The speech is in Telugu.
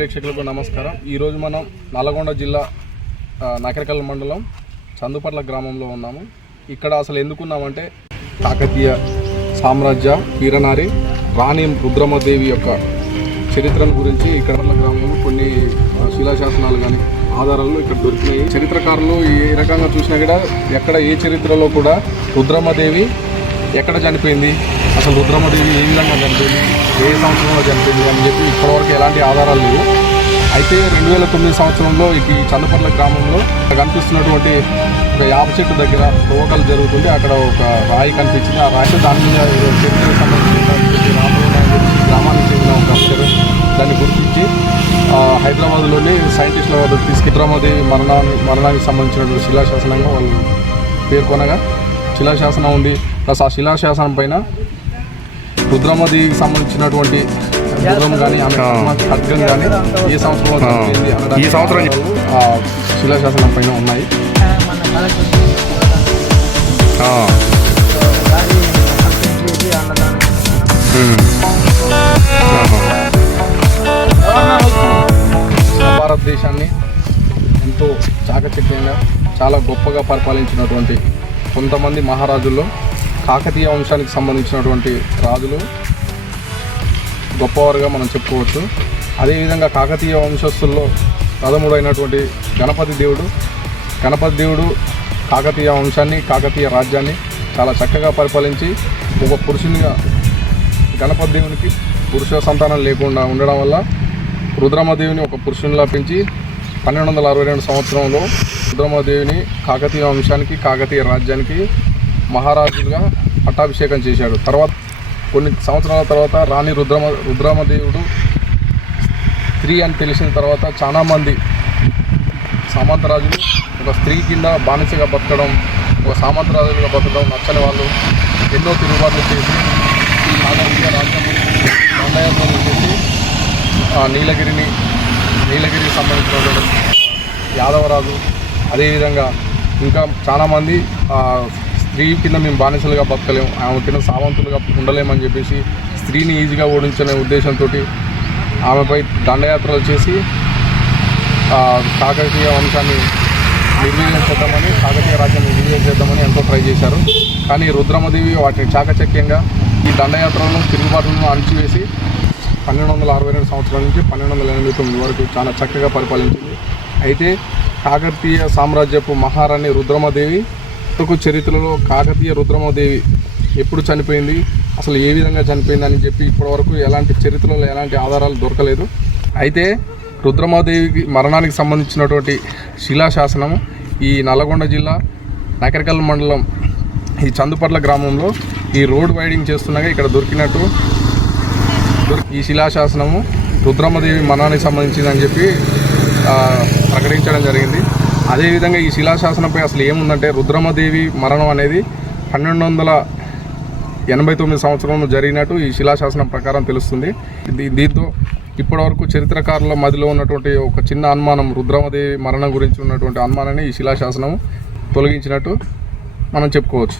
ప్రేక్షకులకు నమస్కారం. ఈరోజు మనం నల్గొండ జిల్లా ఆ, నకరకల్ మండలం చందుపట్ల గ్రామంలో ఉన్నాము. ఇక్కడ అసలు ఎందుకున్నామంటే కాకతీయ సామ్రాజ్య వీరనారి రాణి రుద్రమదేవి యొక్క చరిత్రను గురించి ఇక్కడ గ్రామంలో కొన్ని శిలాశాసనాలు కానీ ఆధారాలు ఇక్కడ దొరికినాయి. చరిత్రకారులు ఏ రకంగా చూసినా కూడా ఎక్కడ ఏ చరిత్రలో కూడా రుద్రమదేవి ఎక్కడ చనిపోయింది? అసలు రుద్రమదేవి ఏ విధంగా చనిపోయింది? ఏ సంవత్సరంలో చనిపోయింది? అని చెప్పి ఇప్పటివరకు ఎలాంటి ఆధారాలు లేవు. అయితే రెండు వేల తొమ్మిది సంవత్సరంలో ఈ చందపర్ల గ్రామంలో కనిపిస్తున్నటువంటి ఒక యాప చెట్టు దగ్గర తవ్వకాలు జరుగుతుంది అక్కడ ఒక రాయి కనిపించింది. ఆ రాయి దాని మీద ఏదో చరిత్రకు సంబంధించినటువంటి గ్రామానికి చెందిన ఒక దాన్ని గుర్తించి హైదరాబాద్లోని సైంటిస్టుల వద్ద తీసుకు రుద్రమదేవి మరణాన్ని మరణానికి సంబంధించినటువంటి శిలాశాసనంగా వాళ్ళు పేర్కొనగా శిలాశాసనం ఉంది. ప్లస్ ఆ శిలాశాసనం పైన రుద్రమదేవికి సంబంధించినటువంటి గుర్రం కానీ ఆమె ఖడ్గం కానీ ఏ సంవత్సరంలో ఈ సంవత్సరం ఆ శిలాశాసనం పైన ఉన్నాయి. భారతదేశాన్ని ఎంతో చాకచక్యంగా చాలా గొప్పగా పరిపాలించినటువంటి కొంతమంది మహారాజుల్లో కాకతీయ వంశానికి సంబంధించినటువంటి రాజులు గొప్పవారుగా మనం చెప్పుకోవచ్చు. అదేవిధంగా కాకతీయ వంశస్థుల్లో ప్రథముడైనటువంటి గణపతి దేవుడు. గణపతి దేవుడు కాకతీయ వంశాన్ని కాకతీయ రాజ్యాన్ని చాలా చక్కగా పరిపాలించి ఒక పురుషునిగా గణపతి దేవునికి పురుష సంతానం లేకుండా ఉండడం వల్ల రుద్రమదేవిని ఒక పురుషునిలా పెంచి పన్నెండు వందల అరవై రెండు సంవత్సరంలో రుద్రమదేవిని కాకతీయ వంశానికి కాకతీయ రాజ్యానికి మహారాజులుగా పట్టాభిషేకం చేశాడు. తర్వాత కొన్ని సంవత్సరాల తర్వాత రాణి రుద్రమ రుద్రమదేవుడు స్త్రీ అని తెలిసిన తర్వాత చాలామంది సామంతరాజులు ఒక స్త్రీ కింద బానిసగా బతకడం ఒక సామంతరాజులుగా బతకడం నచ్చని వాళ్ళు ఎన్నో తిరుగుబాట్లు చేసి కాకతీయ రాజ్యం దండయాత్రలు చేసి ఆ నీలగిరిని నీలగిరికి సంబంధించినటువంటి యాదవరాజు అదేవిధంగా ఇంకా చాలామంది స్త్రీ కింద మేము బానిసలుగా బతకలేము ఆమె కింద సామంతులుగా ఉండలేమని చెప్పేసి స్త్రీని ఈజీగా ఓడించనే ఉద్దేశంతో ఆమెపై దండయాత్రలు చేసి కాకతీయ వంశాన్ని నిర్వీర్యం చేద్దామని కాకతీయ రాజ్యాన్ని నిర్వీర్యం చేద్దామని ఎంతో ట్రై చేశారు. కానీ రుద్రమదేవి వాటిని చాకచక్యంగా ఈ దండయాత్రలను తిరుగుబాటులను అణిచివేసి పన్నెండు వందల అరవై రెండు సంవత్సరాల నుంచి పన్నెండు వందల ఎనభై తొమ్మిది వరకు చాలా చక్కగా పరిపాలించింది. అయితే కాకతీయ సామ్రాజ్యపు మహారాణి రుద్రమదేవి. ఇంతకు చరిత్రలో కాకతీయ రుద్రమదేవి ఎప్పుడు చనిపోయింది? అసలు ఏ విధంగా చనిపోయింది అని చెప్పి ఇప్పటివరకు ఎలాంటి చరిత్రలో ఎలాంటి ఆధారాలు దొరకలేదు. అయితే రుద్రమాదేవికి మరణానికి సంబంధించినటువంటి శిలాశాసనం ఈ నల్లగొండ జిల్లా నకరికల్ మండలం ఈ చందుపట్ల గ్రామంలో ఈ రోడ్ వైడింగ్ చేస్తుండగా ఇక్కడ దొరికినట్టు ఈ శిలాశాసనము రుద్రమదేవి మరణానికి సంబంధించిందని చెప్పి ప్రకటించడం జరిగింది. అదేవిధంగా ఈ శిలాశాసనంపై అసలు ఏముందంటే రుద్రమదేవి మరణం అనేది పన్నెండు వందల ఎనభై తొమ్మిది సంవత్సరంలో జరిగినట్టు ఈ శిలాశాసనం ప్రకారం తెలుస్తుంది. దీంతో ఇప్పటివరకు చరిత్రకారుల మదిలో ఉన్నటువంటి ఒక చిన్న అనుమానం రుద్రమదేవి మరణం గురించి ఉన్నటువంటి అనుమానాన్ని ఈ శిలాశాసనం తొలగించినట్టు మనం చెప్పుకోవచ్చు.